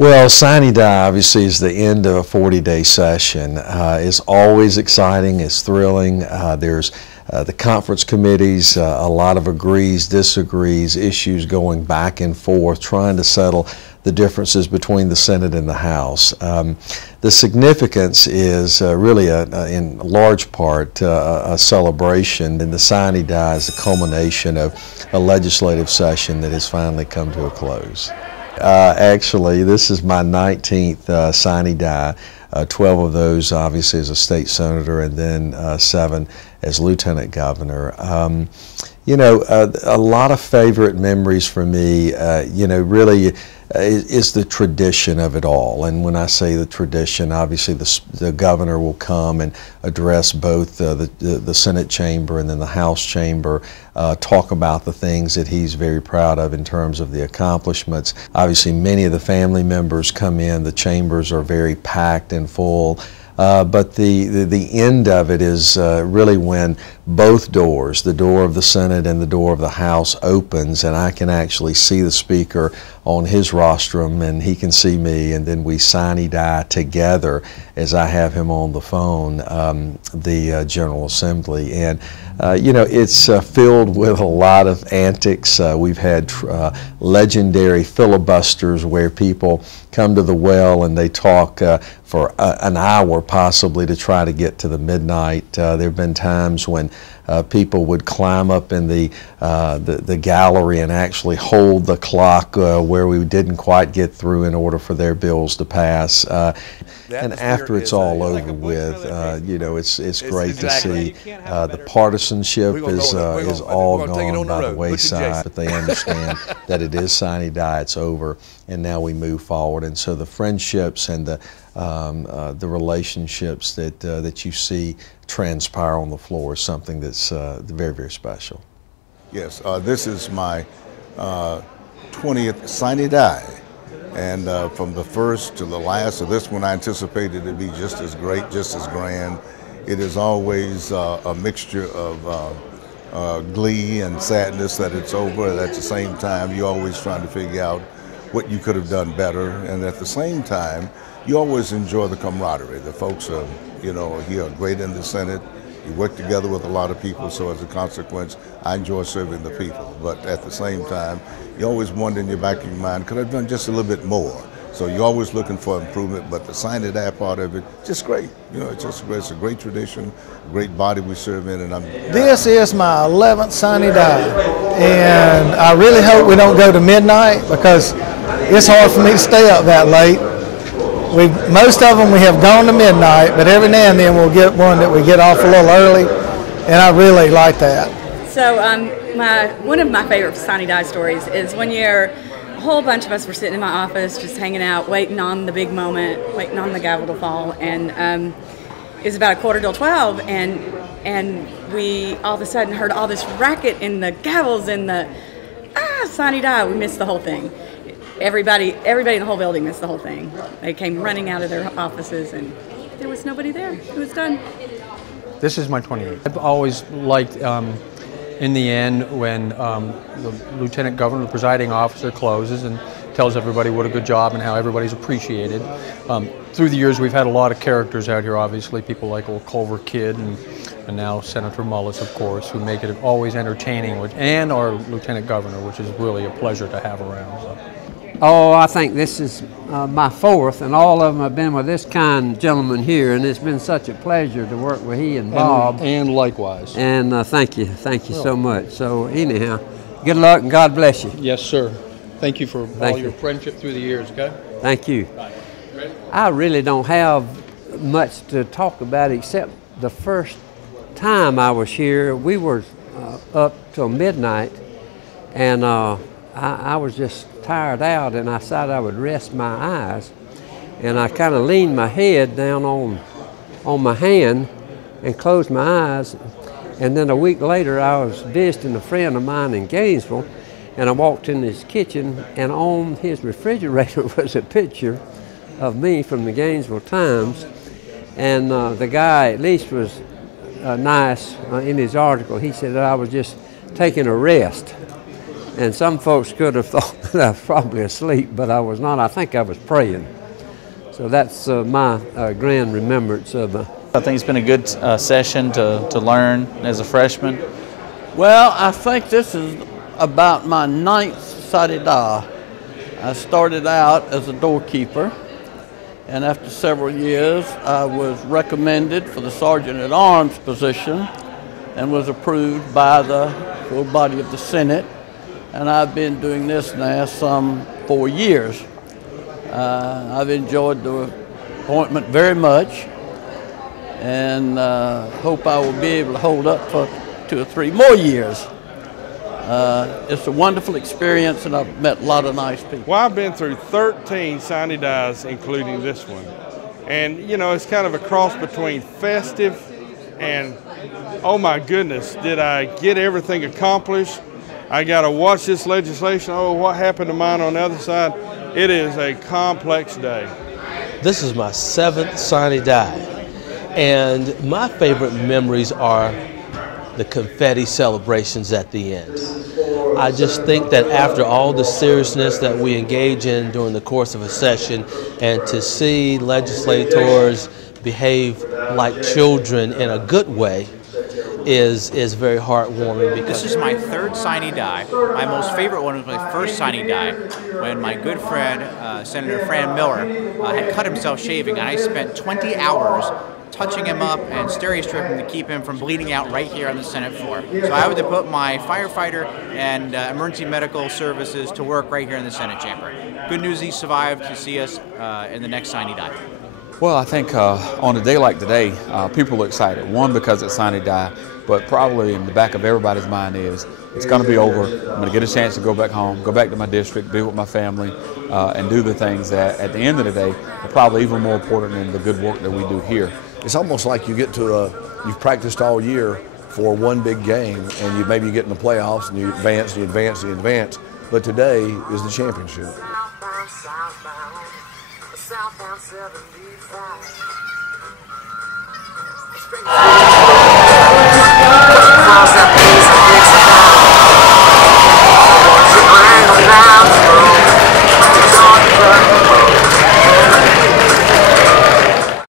Well, Sine Die obviously is the end of a 40-day session. It's always exciting, it's thrilling. There's the conference committees, a lot of agrees, disagrees, issues going back and forth, trying to settle the differences between the Senate and the House. The significance is really, in large part, a celebration, and the Sine Die is the culmination of a legislative session that has finally come to a close. Actually, this is my 19th Sine Die, 12 of those obviously as a state senator, and then 7 as lieutenant governor. You know, a lot of favorite memories for me, you know, really is the tradition of it all. And when I say the tradition, obviously the governor will come and address both the Senate chamber and then the House chamber, talk about the things that he's very proud of in terms of the accomplishments. Obviously, many of the family members come in. The chambers are very packed and full. But the end of it is really when both doors, the door of the Senate and the door of the House, opens, and I can actually see the Speaker on his rostrum and he can see me, and then we Sine Die together as I have him on the phone, the General Assembly. And you know, it's filled with a lot of antics. We've had legendary filibusters where people come to the well and they talk for an hour possibly to try to get to the midnight. There have been times when people would climb up in the gallery and actually hold the clock where we didn't quite get through in order for their bills to pass. And after it's all over with, you know, it's great to see the partisanship is all gone by the wayside, but they understand that it is Sine Die, it's over, and now we move forward. And so the friendships and the relationships that you see transpire on the floor is something that's very, very special. Yes, this is my 20th Sine Die. And from the first to the last, so this one I anticipated to be just as great, just as grand. It is always a mixture of glee and sadness that it's over. And at the same time, you're always trying to figure out what you could have done better. And at the same time, you always enjoy the camaraderie. The folks are, you know, here are great in the Senate. You work together with a lot of people, so as a consequence, I enjoy serving the people. But at the same time, you always wonder in your back of your mind, could I have done just a little bit more? So you're always looking for improvement, but the Sine Die part of it, just great. You know, it's just great. It's a great tradition, a great body we serve in, and This is my 11th Sine Die, and I really hope we don't go to midnight because it's hard for me to stay up that late. Most of them we have gone to midnight, but every now and then we'll get one that we get off a little early, and I really like that. So one of my favorite Sine Die stories is one year a whole bunch of us were sitting in my office just hanging out, waiting on the big moment, waiting on the gavel to fall, and it was about 11:45, and we all of a sudden heard all this racket in the gavels and the Sine Die. We missed the whole thing. Everybody in the whole building missed the whole thing. They came running out of their offices and there was nobody there. It was done. This is my 28th. I've always liked, in the end, when the lieutenant governor, the presiding officer, closes and tells everybody what a good job and how everybody's appreciated. Through the years, we've had a lot of characters out here, obviously, people like old Culver Kidd and now Senator Mullis, of course, who make it always entertaining, and our lieutenant governor, which is really a pleasure to have around. So. Oh, I think this is my 4th, and all of them have been with this kind gentleman here, and it's been such a pleasure to work with he and Bob. And likewise. And thank you so much. So anyhow, good luck and God bless you. Yes, sir. Thank you for all your friendship through the years, okay? Thank you. Bye. Ready? I really don't have much to talk about except the first time I was here, we were up till midnight, and I was just tired out, and I decided I would rest my eyes, and I kind of leaned my head down on my hand and closed my eyes, and then a week later I was visiting a friend of mine in Gainesville, and I walked in his kitchen, and on his refrigerator was a picture of me from the Gainesville Times, and the guy at least was nice in his article. He said that I was just taking a rest. And some folks could have thought that I was probably asleep, but I was not. I think I was praying. So that's my grand remembrance of I think it's been a good session to learn as a freshman. Well, I think this is about my 9th Sine Die. I started out as a doorkeeper, and after several years, I was recommended for the Sergeant-at-Arms position and was approved by the full body of the Senate. And I've been doing this now some 4 years. I've enjoyed the appointment very much, and hope I will be able to hold up for 2 or 3 more years. It's a wonderful experience, and I've met a lot of nice people. Well, I've been through 13 Sine Dies, including this one. And, you know, it's kind of a cross between festive and, oh my goodness, did I get everything accomplished? I got to watch this legislation. Oh, what happened to mine on the other side? It is a complex day. This is my 7th Sine Die, and my favorite memories are the confetti celebrations at the end. I just think that after all the seriousness that we engage in during the course of a session, and to see legislators behave like children in a good way is very heartwarming. This is my 3rd Sine Die. My most favorite one was my first Sine Die, when my good friend, Senator Fran Miller, had cut himself shaving, and I spent 20 hours touching him up and stereo-stripping to keep him from bleeding out right here on the Senate floor. So I had to put my firefighter and emergency medical services to work right here in the Senate chamber. Good news, he survived to see us in the next Sine Die. Well, I think on a day like today, people are excited. One, because it's Sine Die, but probably in the back of everybody's mind is, it's going to be over. I'm going to get a chance to go back home, go back to my district, be with my family, and do the things that, at the end of the day, are probably even more important than the good work that we do here. It's almost like you get to you've practiced all year for one big game, and maybe you get in the playoffs and you advance, and you advance, and you advance. But today is the championship. Southbound 75.